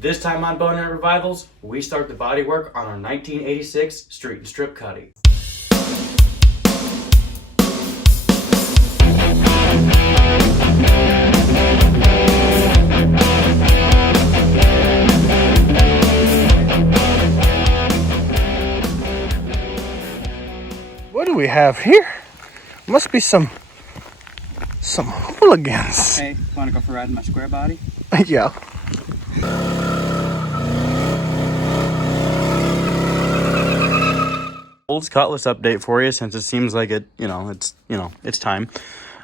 This time on Bonehead Revivals, we start the bodywork on our 1986 Street and Strip Cutty. What do we have here? Must be some hooligans. Hey, wanna go for a ride in my square body? Yeah. Old Cutlass update for you, since it seems like it's time.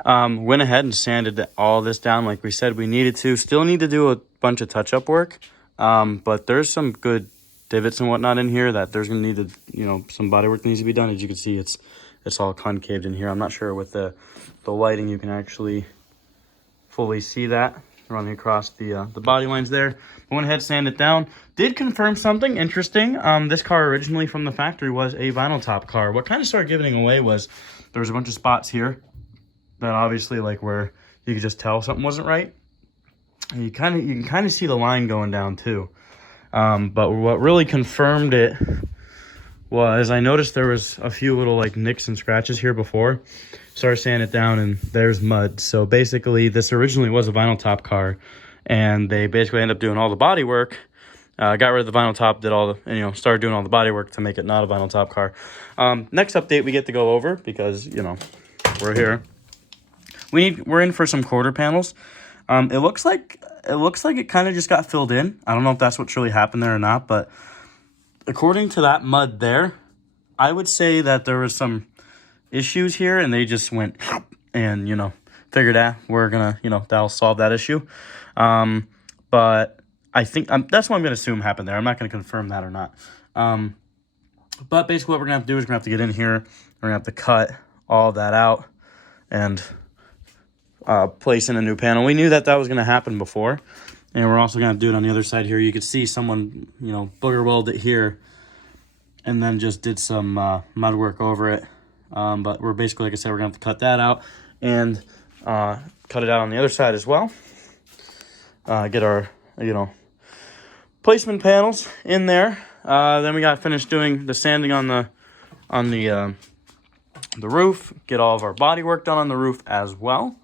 Went ahead and sanded all this down like we said we needed to. Still need to do a bunch of touch-up work, but there's some good divots and whatnot in here that there's gonna need to, some body work needs to be done. As you can see, it's all concaved in here. I'm not sure with the lighting you can actually fully see that running across the body lines there. I went ahead, sand it down. Did confirm something interesting. This car originally from the factory was a vinyl top car. What kind of started giving away was there was a bunch of spots here that obviously like where you could just tell something wasn't right. And you can kind of see the line going down too. But what really confirmed it was I noticed there was a few little like nicks and scratches here before. Started sanding it down and there's mud. So basically this originally was a vinyl top car, and they basically ended up doing all the body work. Got rid of the vinyl top, did all the, started doing all the body work to make it not a vinyl top car. Next update we get to go over, because, we're here. We're in for some quarter panels. It looks like it kind of just got filled in. I don't know if that's what's really happened there or not, but according to that mud there, I would say that there was some issues here and they just went and, figured out we're gonna, that'll solve that issue. But I think that's what I'm gonna assume happened there. I'm not gonna confirm that or not. But basically what we're gonna have to do is we're gonna have to get in here. We're gonna have to cut all that out and place in a new panel. We knew that was gonna happen before. And we're also gonna do it on the other side here. You could see someone, booger weld it here and then just did some mud work over it. But we're basically, like I said, we're gonna have to cut that out and cut it out on the other side as well. Get our, placement panels in there. Then we got finished doing the sanding on the roof. Get all of our body work done on the roof as well.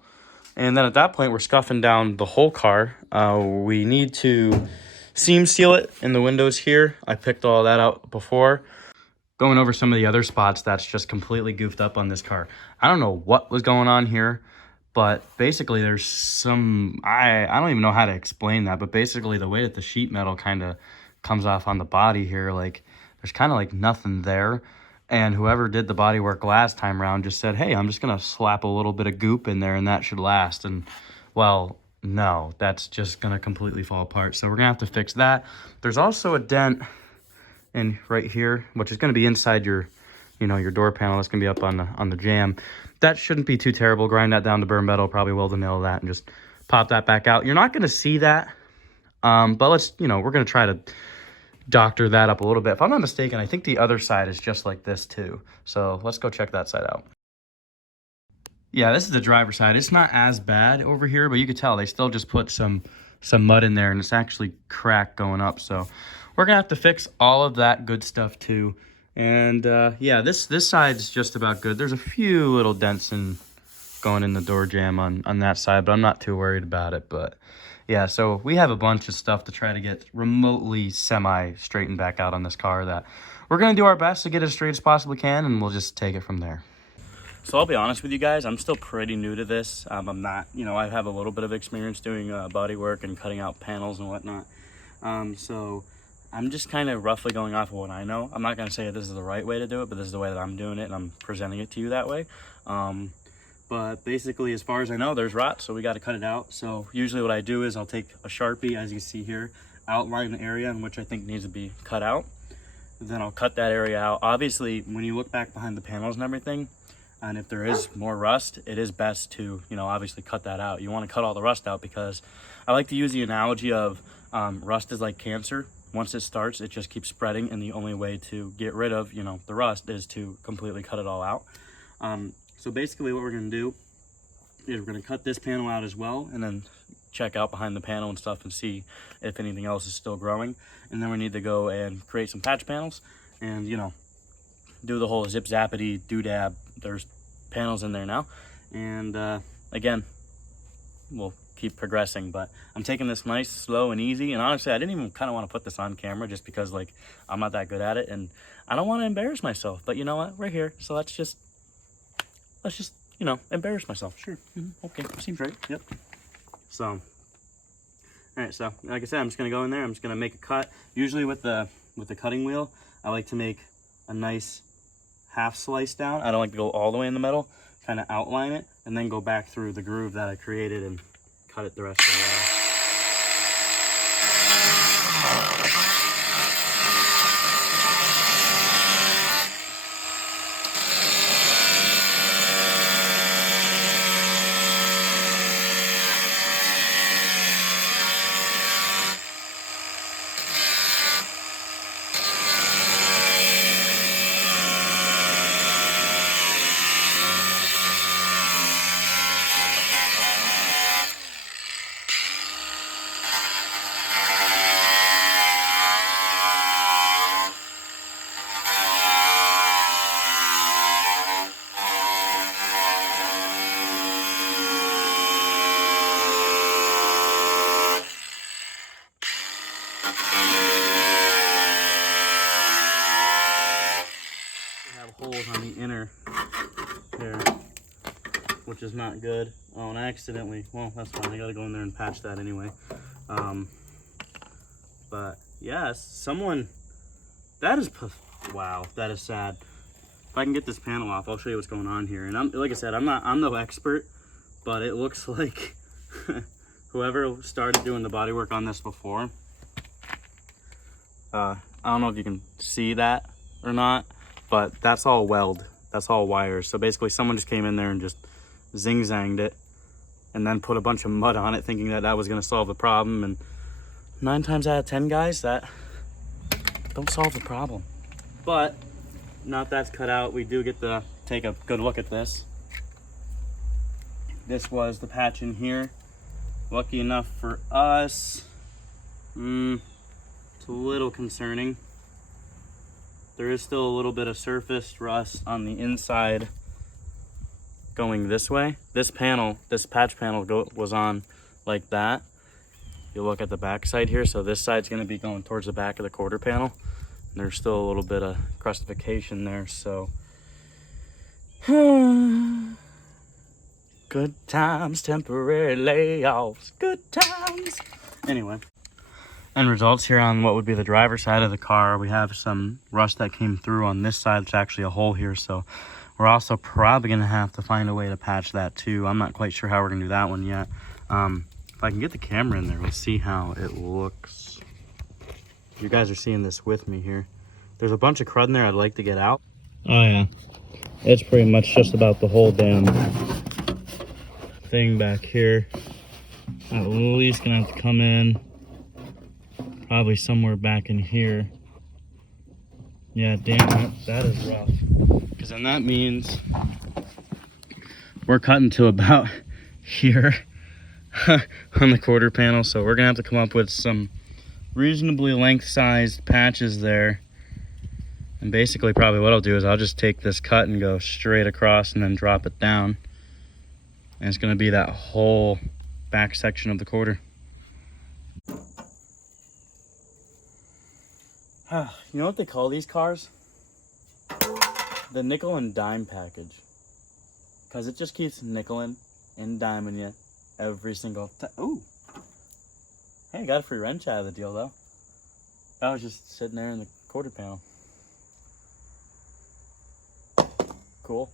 And then at that point, we're scuffing down the whole car. We need to seam seal it in the windows here. I picked all that out before. Going over some of the other spots that's just completely goofed up on this car. I don't know what was going on here, but basically there's some, I don't even know how to explain that, but basically the way that the sheet metal kind of comes off on the body here, like there's kind of like nothing there. And whoever did the body work last time around just said, hey, I'm just going to slap a little bit of goop in there and that should last. And well, no, that's just going to completely fall apart. So we're going to have to fix that. There's also a dent in right here, which is going to be inside your, your door panel. It's going to be up on the jamb. That shouldn't be too terrible. Grind that down to burn metal, probably weld a nail to that and just pop that back out. You're not going to see that. But let's, we're going to try to doctor that up a little bit. If I'm not mistaken, I think the other side is just like this too. So let's go check that side out. Yeah, this is the driver's side. It's not as bad over here, but you could tell they still just put some mud in there and it's actually cracked going up. So we're gonna have to fix all of that good stuff too. And yeah, this side's just about good. There's a few little dents going in the door jamb on that side, but I'm not too worried about it. But yeah, so we have a bunch of stuff to try to get remotely semi-straightened back out on this car that we're going to do our best to get as straight as possibly can, and we'll just take it from there. So I'll be honest with you guys, I'm still pretty new to this. I'm not, I have a little bit of experience doing body work and cutting out panels and whatnot. So I'm just kind of roughly going off of what I know. I'm not going to say this is the right way to do it, but this is the way that I'm doing it, and I'm presenting it to you that way. But basically, as far as I know, there's rot, so we got to cut it out. So usually what I do is I'll take a Sharpie, as you can see here, outline the area in which I think needs to be cut out. Then I'll cut that area out. Obviously, when you look back behind the panels and everything, and if there is more rust, it is best to, obviously cut that out. You want to cut all the rust out because I like to use the analogy of rust is like cancer. Once it starts, it just keeps spreading, and the only way to get rid of, the rust is to completely cut it all out. So basically what we're going to do is we're going to cut this panel out as well, and then check out behind the panel and stuff and see if anything else is still growing. And then we need to go and create some patch panels and, you know, do the whole zip zappity doodab. There's panels in there now. And again, we'll keep progressing, but I'm taking this nice, slow and easy. And honestly, I didn't even kind of want to put this on camera just because like I'm not that good at it and I don't want to embarrass myself. But you know what? We're here. So let's just, you know, embarrass myself. Sure. Okay. Seems right. Yep. So, all right. So like I said, I'm just going to go in there. I'm just going to make a cut. Usually with the cutting wheel, I like to make a nice half slice down. I don't like to go all the way in the middle, kind of outline it and then go back through the groove that I created and cut it the rest of the way. Holes on the inner here, which is not good. Oh, and I accidentally, well, that's fine. I gotta go in there and patch that anyway. But yes, someone, that is, wow, that is sad. If I can get this panel off, I'll show you what's going on here. And I'm, like I said, I'm no expert, but it looks like whoever started doing the body work on this before, I don't know if you can see that or not, but that's all weld, that's all wires. So basically someone just came in there and just zing-zanged it and then put a bunch of mud on it thinking that that was gonna solve the problem. And 9 times out of 10, guys, that don't solve the problem. But now that that's cut out, we do get to take a good look at this. This was the patch in here. Lucky enough for us, it's a little concerning. There is still a little bit of surface rust on the inside going this way. This panel, this patch panel was on like that. You look at the back side here, so this side's gonna be going towards the back of the quarter panel. And there's still a little bit of crustification there, so. Good times, temporary layoffs, good times. Anyway. End results here on what would be the driver's side of the car. We have some rust that came through on this side. There's actually a hole here, so we're also probably gonna have to find a way to patch that too. I'm not quite sure how we're gonna do that one yet. If I can get the camera in there, we'll see how it looks. You guys are seeing this with me here. There's a bunch of crud in there I'd like to get out. Oh yeah, it's pretty much just about the whole damn thing back here. At least gonna have to come in. Probably somewhere back in here. Yeah, damn, that is rough. Because then that means we're cutting to about here on the quarter panel. So we're gonna have to come up with some reasonably length-sized patches there. And basically probably what I'll do is I'll just take this cut and go straight across and then drop it down. And it's gonna be that whole back section of the quarter. You know what they call these cars? The nickel and dime package. Because it just keeps nickeling and diming you every single time. Ooh. Hey, got a free wrench out of the deal though. That was just sitting there in the quarter panel. Cool.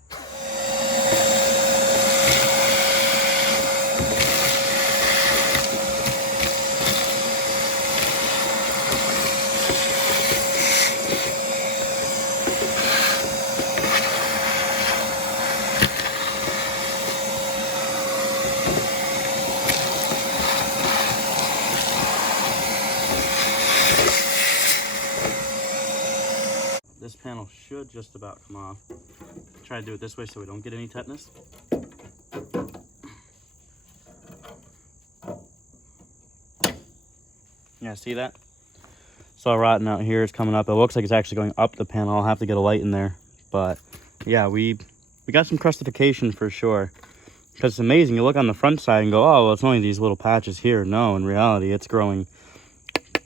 This panel should just about come off. Try to do it this way so we don't get any tetanus. Yeah, see that? Saw rotten out here. It's coming up. It looks like it's actually going up the panel. I'll have to get a light in there. But yeah, we got some crustification for sure. Because it's amazing. You look on the front side and go, oh, well, it's only these little patches here. No, in reality, it's growing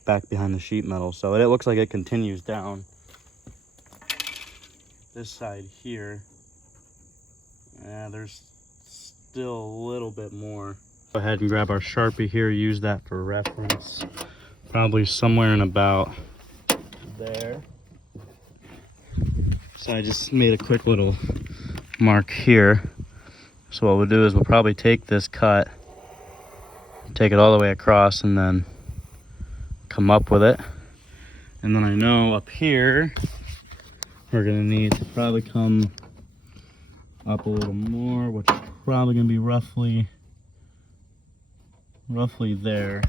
back behind the sheet metal. So it looks like it continues down. This side here, yeah, there's still a little bit more. Go ahead and grab our Sharpie here. Use that for reference. Probably somewhere in about there. So I just made a quick little mark here. So what we'll do is we'll probably take this cut, take it all the way across, and then come up with it. And then I know up here we're gonna need to probably come up a little more, which is probably gonna be roughly there.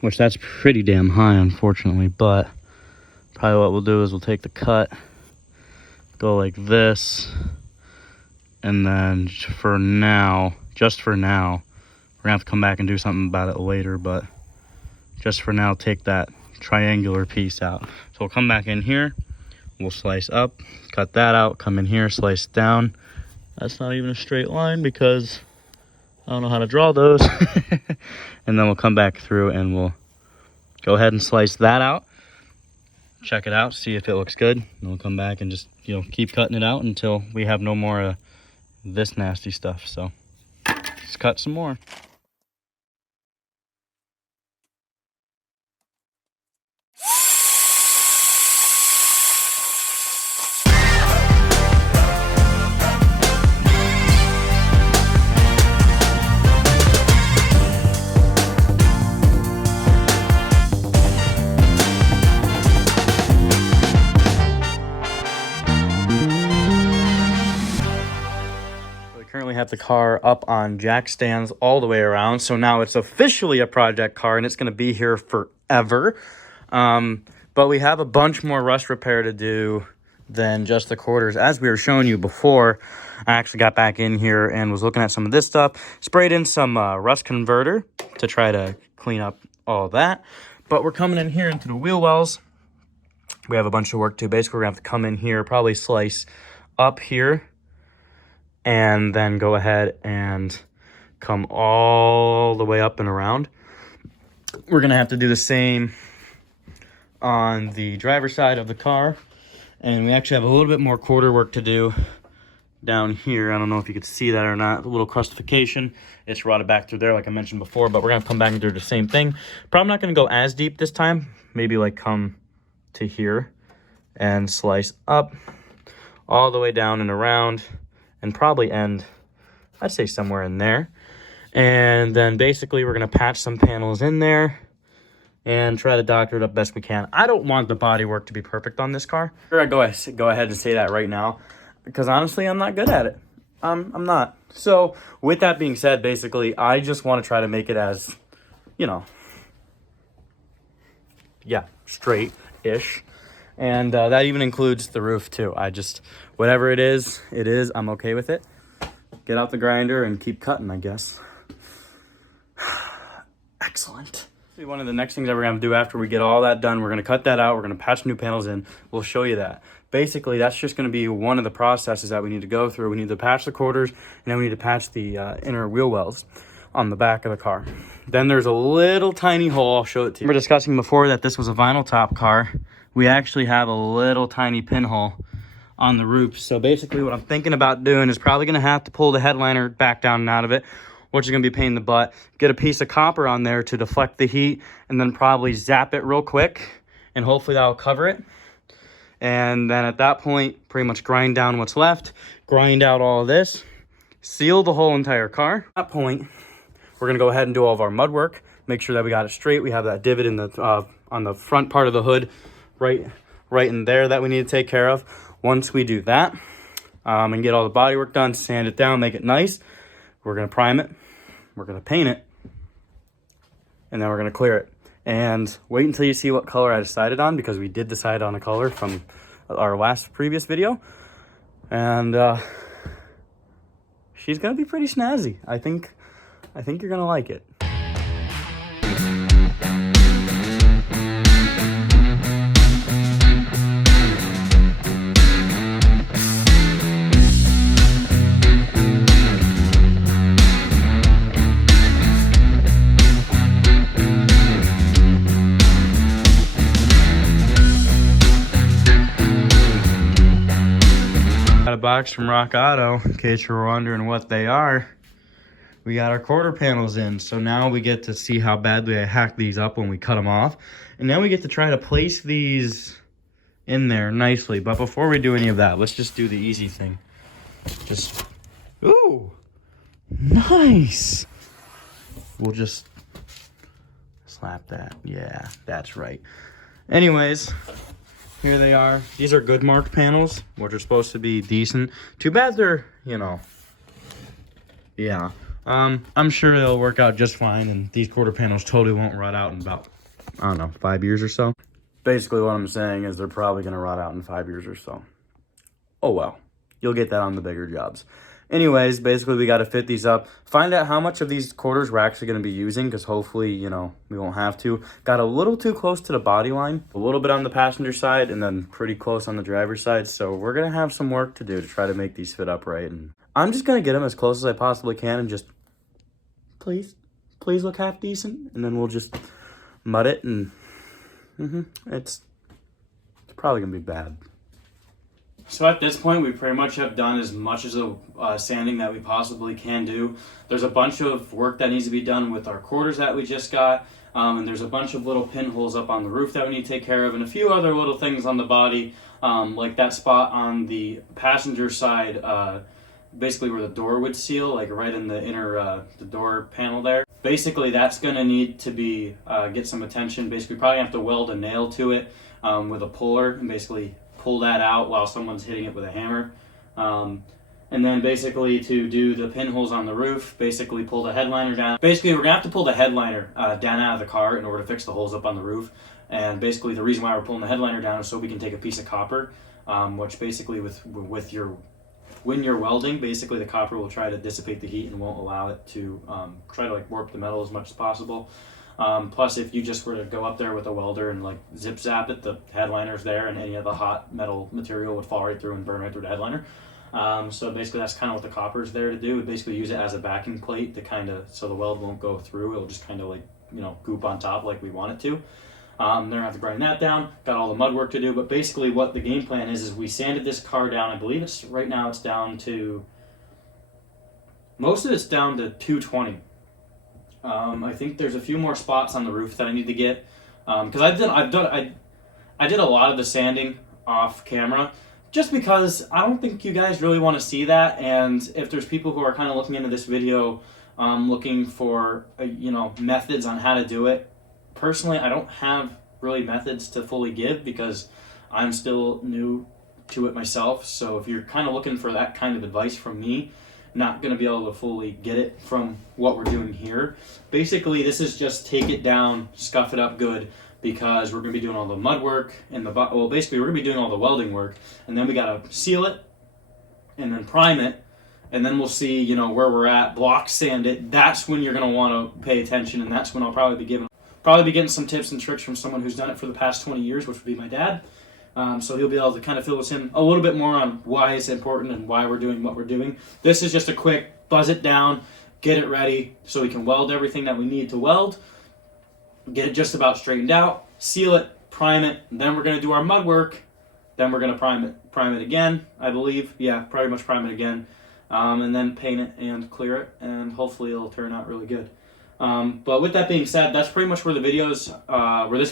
Which that's pretty damn high, unfortunately, but probably what we'll do is we'll take the cut, go like this, and then for now, just for now, we're gonna have to come back and do something about it later, but just for now, take that triangular piece out. So we'll come back in here, we'll slice up, cut that out, come in here, slice down. That's not even a straight line because I don't know how to draw those. And then we'll come back through and we'll go ahead and slice that out, check it out, see if it looks good, and we'll come back and just, you know, keep cutting it out until we have no more this nasty stuff. So let's cut some more. Currently have the car up on jack stands all the way around, so now it's officially a project car and it's going to be here forever. But we have a bunch more rust repair to do than just the quarters. As we were showing you before, I actually got back in here and was looking at some of this stuff, sprayed in some rust converter to try to clean up all that. But we're coming in here into the wheel wells. We have a bunch of work to do. Basically, we're going to have to come in here, probably slice up here, and then go ahead and come all the way up and around. We're gonna have to do the same on the driver's side of the car. And we actually have a little bit more quarter work to do down here. I don't know if you could see that or not. A little crustification. It's rotted back through there like I mentioned before, but we're gonna come back and do the same thing. Probably not gonna go as deep this time. Maybe like come to here and slice up all the way down and around, and probably end, I'd say, somewhere in there. And then basically we're going to patch some panels in there and try to doctor it up best we can. I don't want the body work to be perfect on this car. I go ahead and say that right now, because honestly, I'm not good at it. I'm not. So with that being said, basically, I just want to try to make it as, you know, yeah, straight-ish. And that even includes the roof too. Whatever it is, I'm okay with it. Get out the grinder and keep cutting, I guess. Excellent. One of the next things that we're gonna do after we get all that done, we're gonna cut that out, we're gonna patch new panels in. We'll show you that. Basically, that's just gonna be one of the processes that we need to go through. We need to patch the quarters, and then we need to patch the inner wheel wells on the back of the car. Then there's a little tiny hole, I'll show it to you. We were discussing before that this was a vinyl top car. We actually have a little tiny pinhole on the roof. So basically what I'm thinking about doing is probably gonna have to pull the headliner back down and out of it, which is gonna be a pain in the butt. Get a piece of copper on there to deflect the heat, and then probably zap it real quick, and hopefully that'll cover it. And then at that point, pretty much grind down what's left, grind out all of this, seal the whole entire car. At that point, we're gonna go ahead and do all of our mud work, make sure that we got it straight. We have that divot in the on the front part of the hood, right in there, that we need to take care of. Once we do that and get all the body work done, sand it down, make it nice, we're going to prime it, we're going to paint it, and then we're going to clear it. And wait until you see what color I decided on, because we did decide on a color from our previous video. And she's going to be pretty snazzy. I think you're going to like it. box from Rock Auto, in case you're wondering what they are. We got our quarter panels in, so now we get to see how badly I hack these up when we cut them off. And now we get to try to place these in there nicely. But before we do any of that, let's just do the easy thing. Just, ooh, nice. We'll just slap that. Yeah, that's right. Anyways, here they are. These are good marked panels, which are supposed to be decent. Too bad they're, you know, yeah. I'm sure they'll work out just fine, and these quarter panels totally won't rot out in about, I don't know, 5 years or so. Basically what I'm saying is they're probably going to rot out in 5 years or so. Oh well, you'll get that on the bigger jobs. Anyways, basically we got to fit these up, find out how much of these quarters we're actually going to be using, because hopefully, you know, we won't have to. Got a little too close to the body line, a little bit on the passenger side, and then pretty close on the driver's side. So we're going to have some work to do to try to make these fit up right. And I'm just going to get them as close as I possibly can and just, please look half decent. And then we'll just mud it, and it's probably going to be bad. So at this point, we pretty much have done as much as the sanding that we possibly can do. There's a bunch of work that needs to be done with our quarters that we just got. And there's a bunch of little pinholes up on the roof that we need to take care of, and a few other little things on the body, like that spot on the passenger side, basically where the door would seal, like right in the inner the door panel there. Basically, that's going to need to be get some attention. Basically, probably have to weld a nail to it with a puller, and basically pull that out while someone's hitting it with a hammer. And then basically to do the pinholes on the roof, basically pull the headliner down. Basically, we're going to have to pull the headliner down out of the car in order to fix the holes up on the roof. And basically the reason why we're pulling the headliner down is so we can take a piece of copper, which basically when you're welding, basically the copper will try to dissipate the heat and won't allow it to try to like warp the metal as much as possible. Plus, if you just were to go up there with a welder and like zip zap it, the headliner's there, and any of the hot metal material would fall right through and burn right through the headliner. So basically, that's kind of what the copper's there to do. We basically use it as a backing plate to kind of, so the weld won't go through. It'll just kind of like, you know, goop on top like we want it to. They're gonna have to grind that down. Got all the mud work to do, but basically what the game plan is we sanded this car down. I believe it's right now it's down to, most of it's down to 220. I think there's a few more spots on the roof that I need to get, because I did a lot of the sanding off camera, just because I don't think you guys really want to see that. And if there's people who are kind of looking into this video, looking for you know, methods on how to do it, personally I don't have really methods to fully give because I'm still new to it myself. So if you're kind of looking for that kind of advice from me, not going to be able to fully get it from what we're doing here. Basically, this is just take it down, scuff it up good, because we're going to be doing all the mud work and well, basically we're going to be doing all the welding work, and then we got to seal it and then prime it, and then we'll see, you know, where we're at, block sand it. That's when you're going to want to pay attention, and that's when I'll probably be getting some tips and tricks from someone who's done it for the past 20 years, which would be my dad. So he'll be able to kind of fill us in a little bit more on why it's important and why we're doing what we're doing. This is just a quick buzz it down, get it ready so we can weld everything that we need to weld, get it just about straightened out, seal it, prime it, and then we're going to do our mud work. Then we're going to prime it again, I believe. Yeah, pretty much prime it again, and then paint it and clear it, and hopefully it'll turn out really good. But with that being said, that's pretty much where this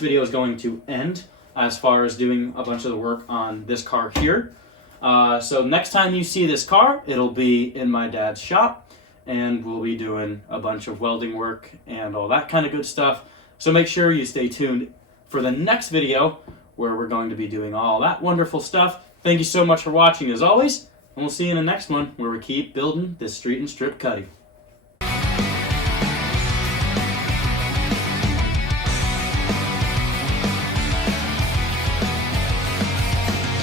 video is going to end, as far as doing a bunch of the work on this car here. So next time you see this car, it'll be in my dad's shop, and we'll be doing a bunch of welding work and all that kind of good stuff. So make sure you stay tuned for the next video, where we're going to be doing all that wonderful stuff. Thank you so much for watching as always, and we'll see you in the next one, where we keep building this street and strip cutty.